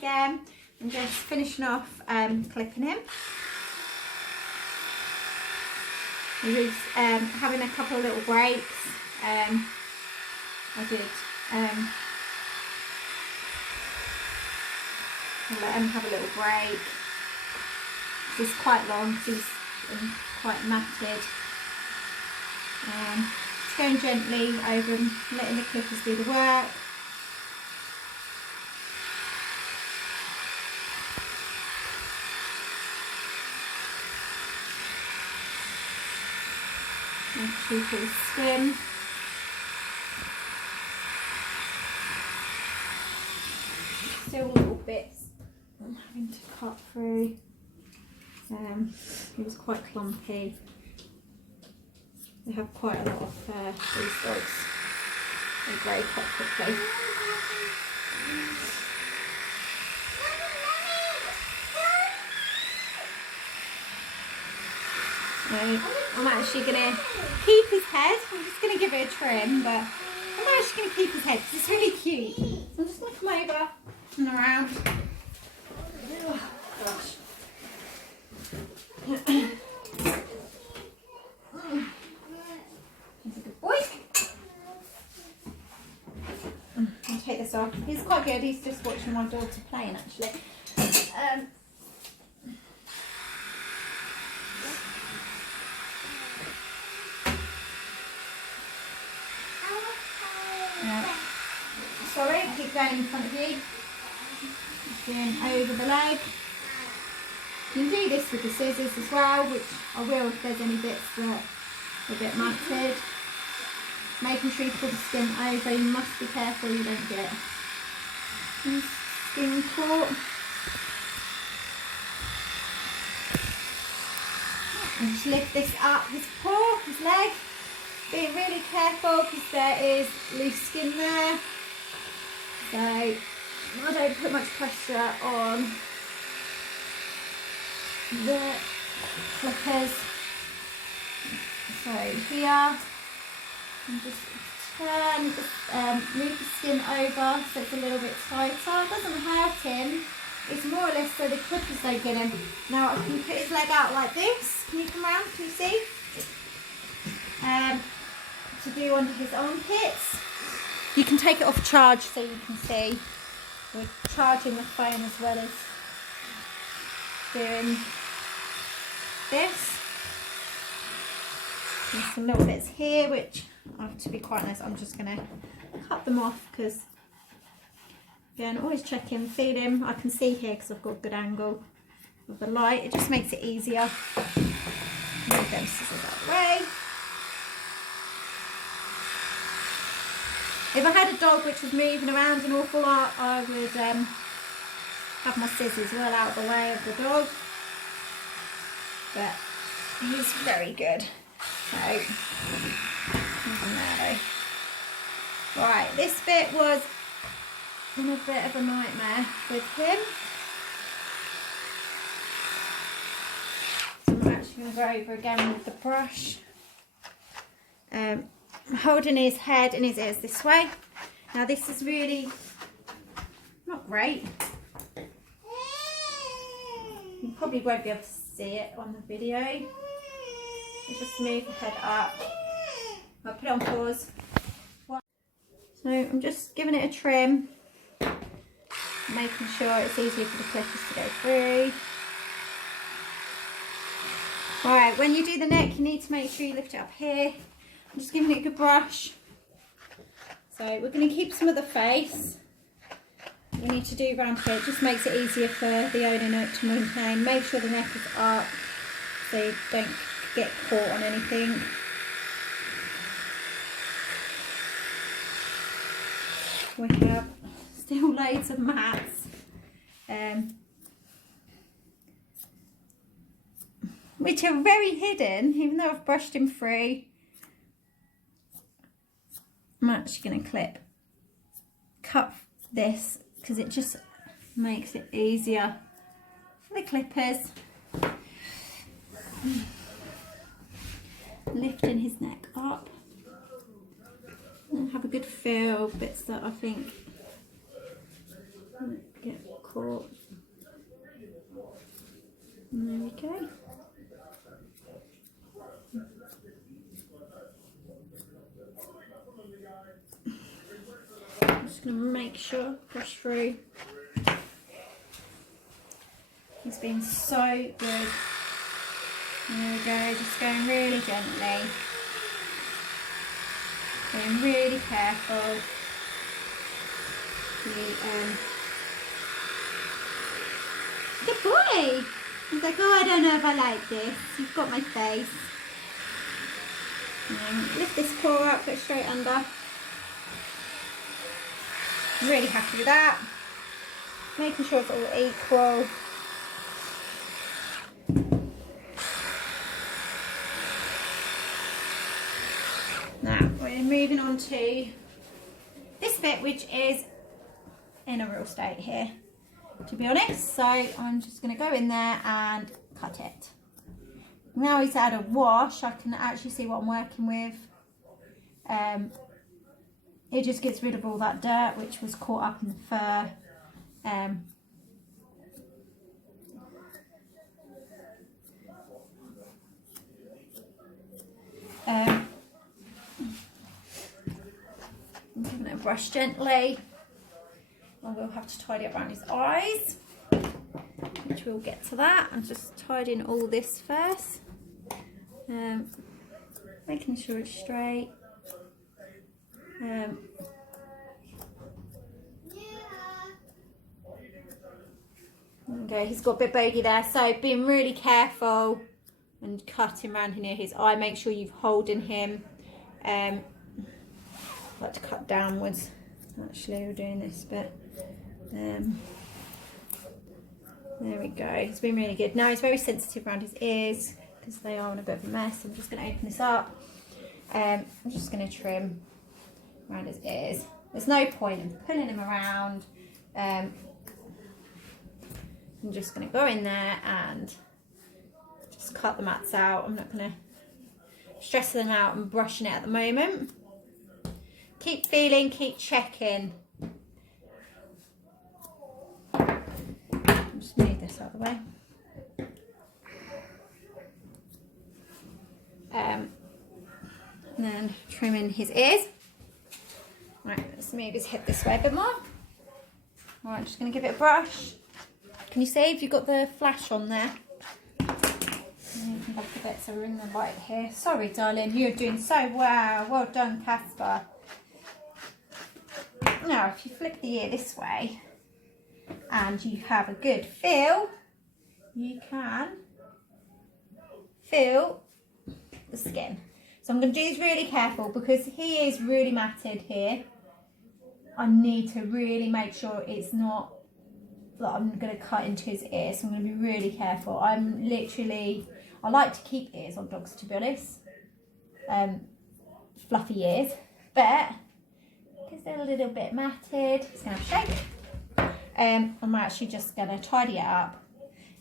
again. I'm just finishing off clipping him. He was having a couple of little breaks. I did let him have a little break. This is quite long because he's quite matted. Just going gently over him, letting the clippers do the work. And keep his skin. Still little bits I'm having to cut through. He was quite clumpy. They have quite a lot of fur, these dogs. They grow quite quickly. So I'm actually going to keep his head. I'm just going to give it a trim, but I'm actually going to keep his head because it's really cute. So I'm just going to come over and around. Oh, gosh. He's a good boy. I'll take this off. He's quite good. He's just watching my daughter playing actually. Sorry, keep going in front of you. Just going over the leg. You can do this with the scissors as well, which I will if there's any bits that are a bit matted. Making sure you pull the skin over, you must be careful you don't get skin caught. And just lift this up, his paw, his leg. Being really careful because there is loose skin there. So I don't put much pressure on the clippers. So here, and just turn, just move the skin over so it's a little bit tighter. It doesn't hurt him. It's more or less so the clippers don't get him. Now I can put his leg out like this. Can you come around? Can you see? To do under his armpits. You can take it off charge so you can see. We're charging the phone as well as doing this. There's some little bits here which, to be quite honest, I'm just going to cut them off because, again, always check him, feed him. I can see here because I've got a good angle of the light. It just makes it easier. Move them scissors out of the way. If I had a dog which was moving around an awful lot, I would have my scissors well out of the way of the dog. But he's very good. So, right, this bit was a bit of a nightmare with him. So I'm actually going to go over again with the brush. Holding his head and his ears this way. Now this is really not great. You probably won't be able to see it on the video. So just move the head up. I'll put it on pause. So I'm just giving it a trim, making sure it's easy for the clippers to go through. Alright, when you do the neck you need to make sure you lift it up here. I'm just giving it a good brush. So we're going to keep some of the face. We need to do around here. It just makes it easier for the owner to maintain. Make sure the neck is up so you don't get caught on anything. We have still loads of mats. Which are very hidden, even though I've brushed him through. I'm actually going to cut this because it just makes it easier for the clippers. Lifting his neck up and have a good feel, bits that I think get caught. And there we go. I'm just going to make sure, push through. He's been so good. There we go, just going really gently. Being really careful. Good boy! He's like, oh, I don't know if I like this. You've got my face. Lift this paw up, put it straight under. I'm really happy with that. Making sure it's all equal. Now we're moving on to this bit, which is in a real state here, to be honest. So I'm just going to go in there and cut it. Now he's had a wash, I can actually see what I'm working with. It just gets rid of all that dirt which was caught up in the fur. I'm going to brush gently. I will have to tidy up around his eyes, which we'll get to that. I'm just tidying all this first, making sure it's straight. Okay, he's got a bit bogey there, so being really careful and cutting around near his eye. Make sure you've holding him. I like to cut downwards. Actually, we're doing this bit. There we go. It's been really good. Now he's very sensitive around his ears because they are in a bit of a mess. I'm just going to open this up. I'm just going to trim around his ears. There's no point in pulling him around. I'm just going to go in there and just cut the mats out. I'm not going to stress them out and brushing it at the moment. Keep feeling, keep checking. Just move this out of the way. And then trimming his ears. Right, let's move his head this way a bit more. Right, just going to give it a brush. Can you see if you've got the flash on there? You can look a bit, so we're in the light here. Sorry, darling, you're doing so well. Well done, Casper. Now, if you flip the ear this way and you have a good feel, you can feel the skin. So I'm going to do this really careful because he is really matted here. I need to really make sure it's not that I'm going to cut into his ear, so I'm going to be really careful. I like to keep ears on dogs, to be honest, fluffy ears, but because they're a little bit matted, it's going to have shape. I'm actually just going to tidy it up,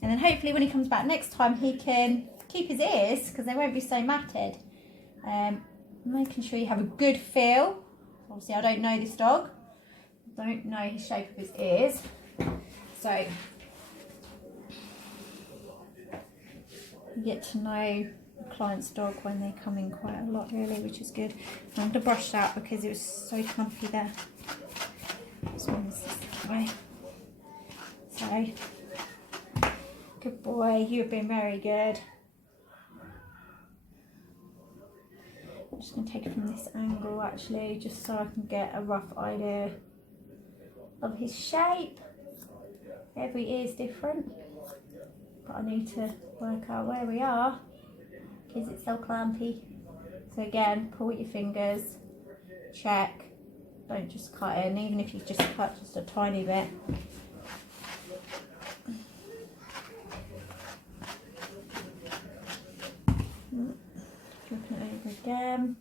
and then hopefully when he comes back next time he can keep his ears because they won't be so matted. Making sure you have a good feel. Obviously I don't know this dog, I don't know his shape of his ears, so you get to know the client's dog when they come in quite a lot, really, which is good. I'm going to brush that because it was so comfy there. This one is this way. So, good boy, you've been very good. I'm just going to take it from this angle actually, just so I can get a rough idea of his shape. Every ear is different, but I need to work out where we are because it's so clumpy. So again, pull with your fingers, check, don't just cut in, even if you just cut just a tiny bit. Flipping it over again.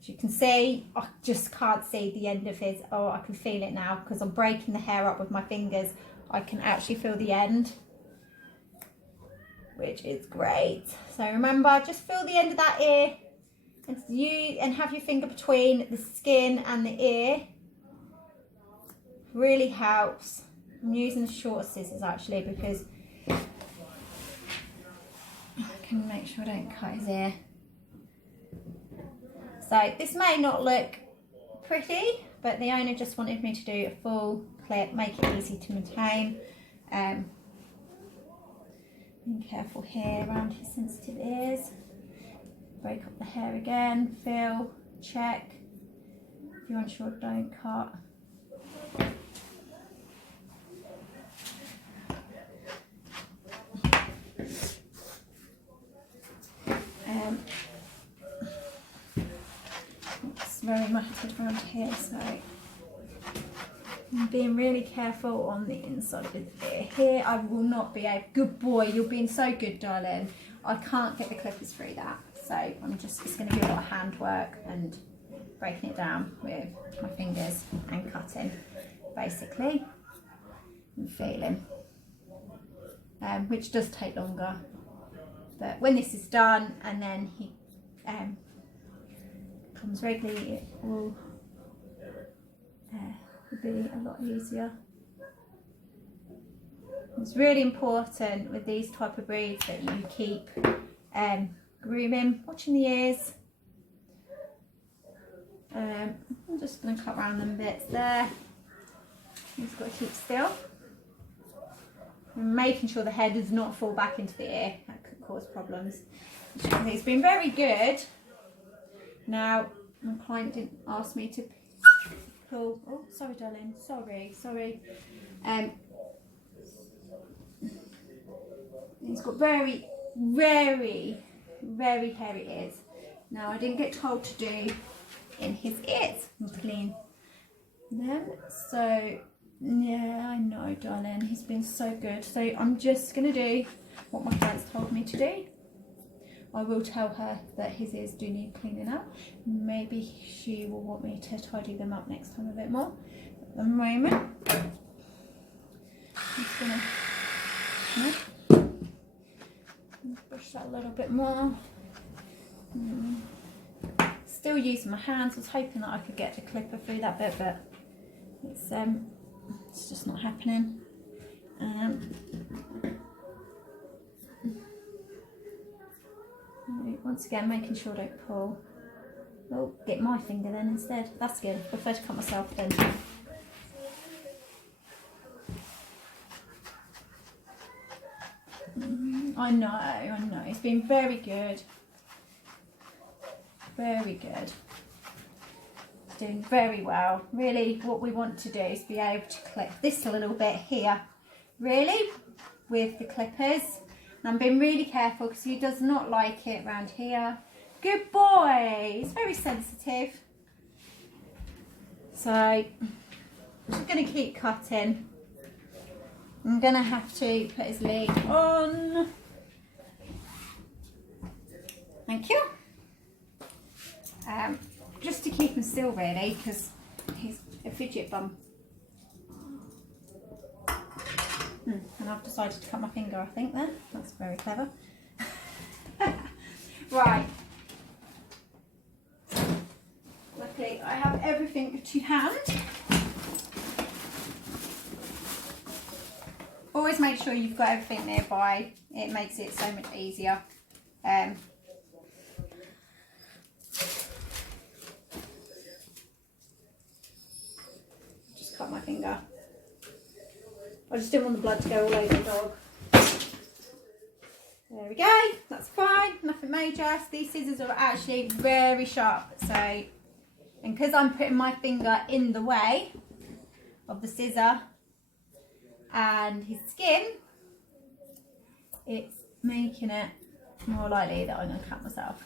As you can see, I just can't see the end of his, oh, I can feel it now because I'm breaking the hair up with my fingers. I can actually feel the end, which is great. So remember, just feel the end of that ear and have your finger between the skin and the ear. Really helps. I'm using the shorter scissors actually because I can make sure I don't cut his ear. So this may not look pretty, but the owner just wanted me to do a full clip, make it easy to maintain. Being careful here around his sensitive ears. Break up the hair again, feel, check. If you're unsure, don't cut. It's very matted around here, so I'm being really careful on the inside of his ear. Here I will not be able, good boy, you're being so good, darling. I can't get the clippers through that, so I'm just, it's going to be a lot of handwork and breaking it down with my fingers and cutting, basically, and feeling, which does take longer. But when this is done and then he comes regularly, it will be a lot easier. It's really important with these type of breeds that you keep grooming, watching the ears. I'm just going to cut around them bits there. Just got to keep still. And making sure the head does not fall back into the ear. That could cause problems. It's been very good. Now, my client didn't ask me to pull. Oh, sorry, darling. Sorry. He's got very, very, very hairy ears. Now, I didn't get told to do in his ears and clean them. So, yeah, I know, darling. He's been so good. So, I'm just going to do what my clients told me to do. I will tell her that his ears do need cleaning up. Maybe she will want me to tidy them up next time a bit more. At the moment, I'm just going to brush that a little bit more. Still using my hands. I was hoping that I could get the clipper through that bit, but it's just not happening. Once again, making sure I don't pull. Oh, get my finger then instead. That's good. I prefer to cut myself then. I know. It's been very good. Very good. Doing very well. Really, what we want to do is be able to clip this a little bit here. Really, with the clippers. And I'm being really careful because he does not like it around here. Good boy. He's very sensitive. So, I'm just going to keep cutting. I'm going to have to put his leg on. Thank you. Just to keep him still really, because he's a fidget bum. And I've decided to cut my finger, I think, there. That's very clever. Right. Luckily, I have everything to hand. Always make sure you've got everything nearby. It makes it so much easier. Just cut my finger. I just didn't want the blood to go all over the dog. There we go, that's fine, nothing major. These scissors are actually very sharp, so, and because I'm putting my finger in the way of the scissor and his skin, it's making it more likely that I'm going to cut myself.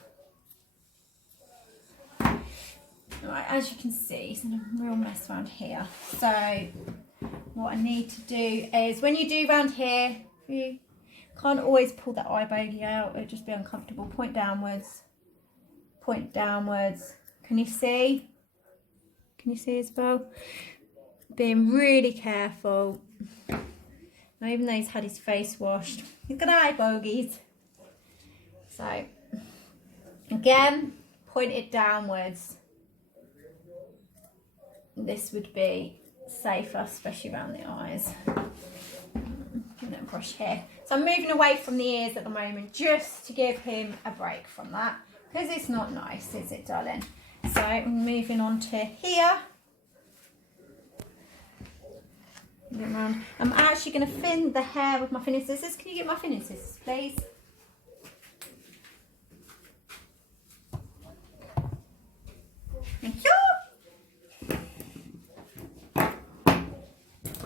Right, as you can see, it's in a real mess around here. So what I need to do is, when you do round here, you can't always pull that eye bogey out, it'll just be uncomfortable. Point downwards, point downwards. Can you see? Can you see as well? Being really careful. Now, even though he's had his face washed, he's got eye bogeys. So, again, point it downwards. This would be safer, especially around the eyes. Give it a brush here. So I'm moving away from the ears at the moment just to give him a break from that, because it's not nice, is it, darling? So I'm moving on to here. I'm actually going to thin the hair with my thinning scissors. Can you get my thinning scissors, please? Thank you.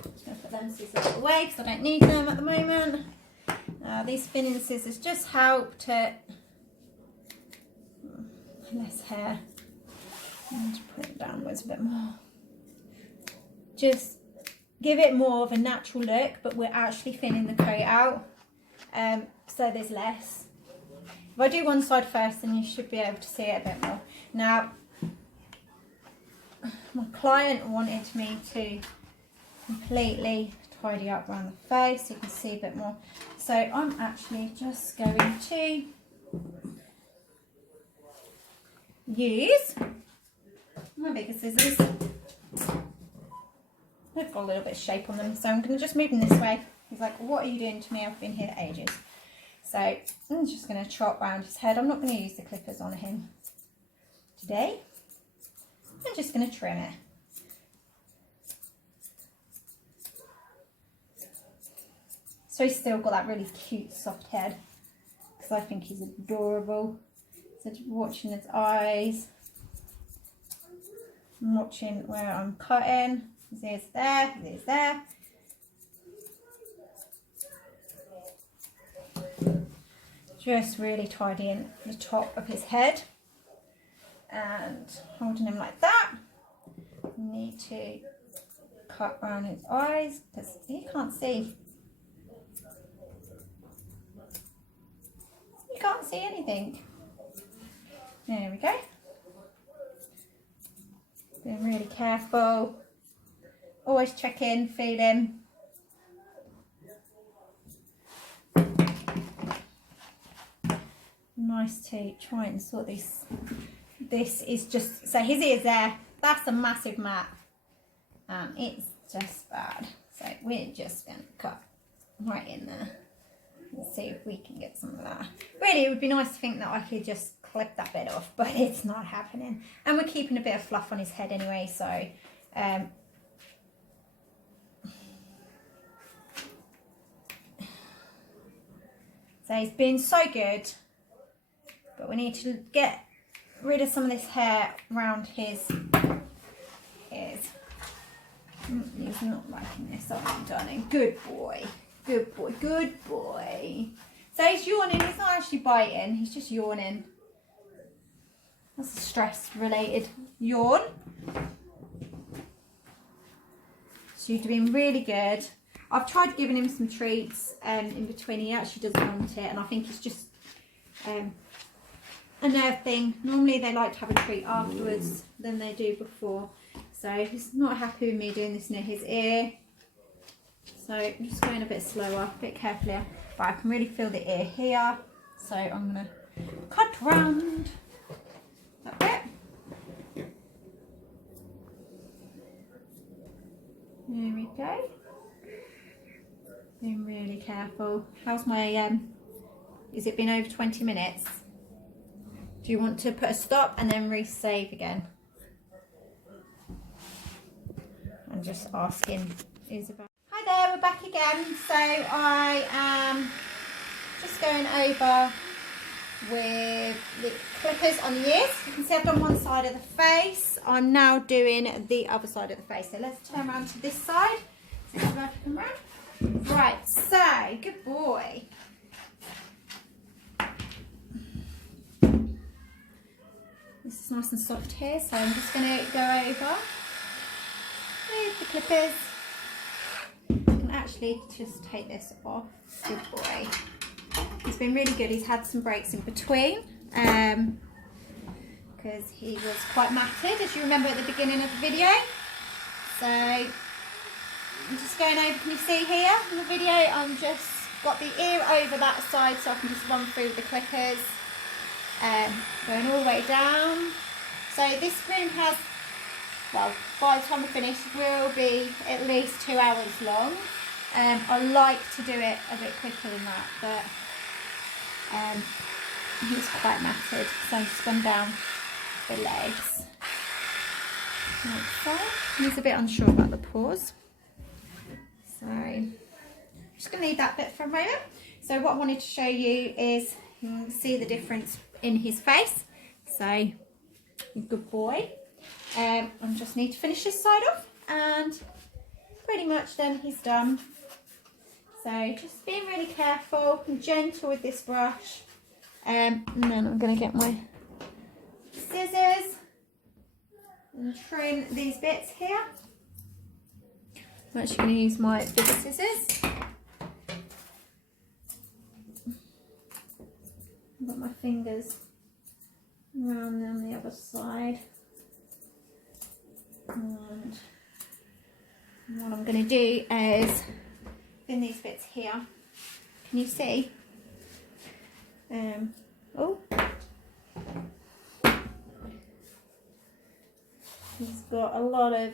Just going to put them scissors away because I don't need them at the moment. These thinning scissors just help to less hair. And put it downwards a bit more. Just give it more of a natural look, but we're actually thinning the coat out, so there's less. If I do one side first, then you should be able to see it a bit more. Now, my client wanted me to completely tidy up around the face so you can see a bit more. So I'm actually just going to use my bigger scissors. They've got a little bit of shape on them, so I'm going to just move them this way. He's like, what are you doing to me? I've been here ages. So I'm just going to chop round his head. I'm not going to use the clippers on him today. I'm just going to trim it. So he's still got that really cute soft head, because I think he's adorable. So just watching his eyes. I'm watching where I'm cutting. His ears there, his ears there. Just really tidying the top of his head and holding him like that. Need to cut around his eyes because he can't see. You can't see anything. There we go. Being really careful. Always check in, feel him. Nice to try and sort this. This is just, so his ear's there. That's a massive mat. And it's just bad. So we're just going to cut right in there. Let's see if we can get some of that. Really, it would be nice to think that I could just clip that bit off, but it's not happening. And we're keeping a bit of fluff on his head anyway, so so he's been so good, but we need to get rid of some of this hair around his ears. He's not liking this, are you, darling? Good boy. Good boy, good boy. So he's yawning, he's not actually biting, he's just yawning. That's a stress-related yawn. So you're doing really good. I've tried giving him some treats in between. He actually doesn't want it, and I think it's just a nerve thing. Normally they like to have a treat afterwards than they do before. So he's not happy with me doing this near his ear. So I'm just going a bit slower, a bit carefully, but I can really feel the ear here. So I'm going to cut round that bit. There we go. Being really careful. How's my, has it been over 20 minutes? Do you want to put a stop and then resave again? I'm just asking Isabel. Hi there, we're back again. So I am just going over with the clippers on the ears. You can see I've done one side of the face. I'm now doing the other side of the face. So let's turn around to this side. So Isabel, come around. Right, so good boy. This is nice and soft here, so I'm just going to go over with the clippers. Actually just take this off. Good boy. He's been really good. He's had some breaks in between because he was quite matted, as you remember at the beginning of the video. So I'm just going over, can you see here in the video, I'm just got the ear over that side so I can just run through the clippers, going all the way down. So this room has, well, by the time we finish, will be at least 2 hours long. I like to do it a bit quicker than that, but he's quite matted, so I'm just gone down the legs. Like so. He's a bit unsure about the paws, so I'm just going to leave that bit for a moment. So what I wanted to show you is you can see the difference in his face. So good boy. I just need to finish this side off, and pretty much then he's done. So just being really careful and gentle with this brush, and then I'm going to get my scissors and trim these bits here. I'm actually going to use my bigger scissors. I've got my fingers around on the other side. And what I'm going to do is in these bits here. Can you see? Oh, he's got a lot of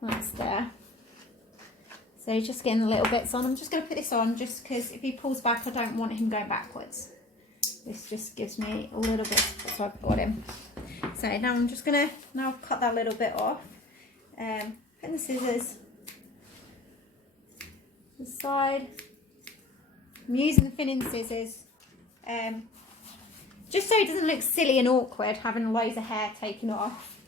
lights there. So just getting the little bits on. I'm just going to put this on just because if he pulls back, I don't want him going backwards. This just gives me a little bit, so I've got him. So now I'm just going to cut that little bit off. Put the scissors to the side. I'm using the thinning scissors just so it doesn't look silly and awkward having loads of hair taken off.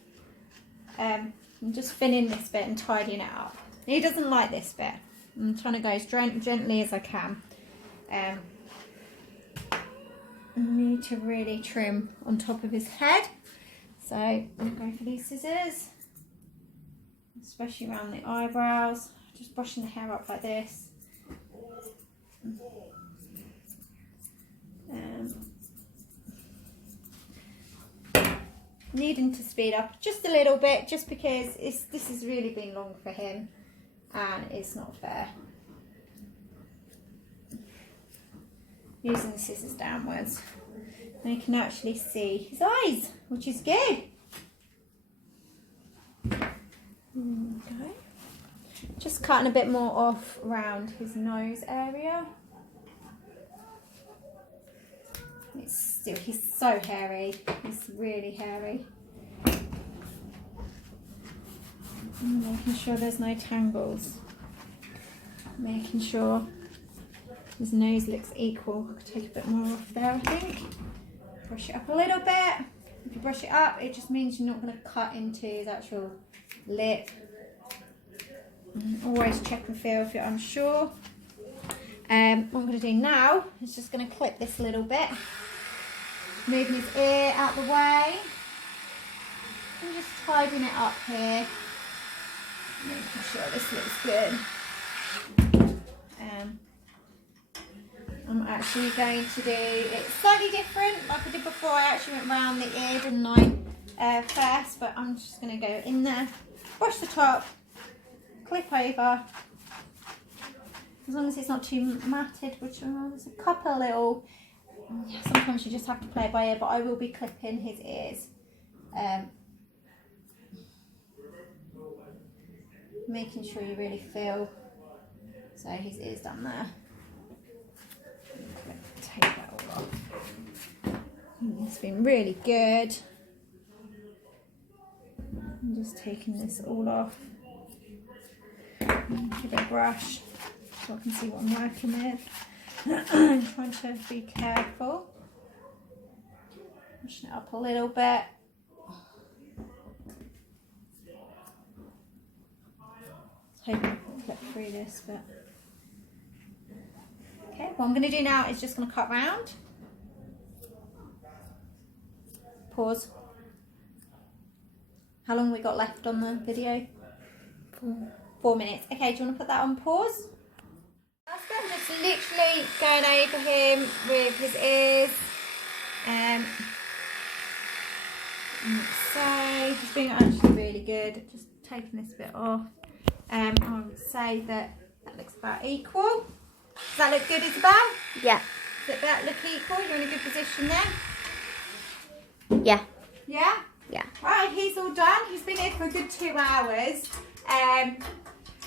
I'm just thinning this bit and tidying it up. He doesn't like this bit. I'm trying to go as gently as I can. I need to really trim on top of his head. So I'm going to go for these scissors, especially around the eyebrows. Just brushing the hair up like this. Needing to speed up just a little bit, just because this has really been long for him and it's not fair. Using the scissors downwards, and you can actually see his eyes, which is good. Okay. Just cutting a bit more off around his nose area. He's so hairy. He's really hairy. And making sure there's no tangles. Making sure his nose looks equal. I'll take a bit more off there, I think. Brush it up a little bit. If you brush it up, it just means you're not going to cut into his actual lip. And always check and feel if you're unsure. What I'm going to do now is just going to clip this a little bit. Moving his ear out the way. And just tidying it up here. Making sure this looks good. I'm actually going to do it slightly different, like I did before. I actually went round the ear, didn't I, first, but I'm just going to go in there, brush the top, clip over, as long as it's not too matted, which there's a couple little, sometimes you just have to play it by ear, but I will be clipping his ears. Making sure you really feel, so his ear's done there. Take that all off. It's been really good. I'm just taking this all off. Give it a brush so I can see what I'm working with. I'm trying to be careful. Pushing it up a little bit. Hoping I can clip through this, but okay, what I'm going to do now is just going to cut round. Pause. How long have we got left on the video? 4 minutes. Okay, do you want to put that on pause? I'm just literally going over him with his ears. So he's being actually really good. Just taking this bit off. I would say that looks about equal. Does that look good, Isabel? Yeah. Does that look equal? You're in a good position there? Yeah. Yeah? Yeah. Right, he's all done. He's been here for a good 2 hours.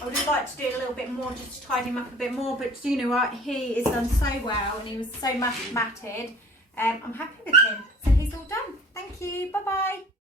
I would have liked to do it a little bit more just to tidy him up a bit more, but you know what, he is done so well and he was so matted. I'm happy with him. So he's all done. Thank you. Bye bye.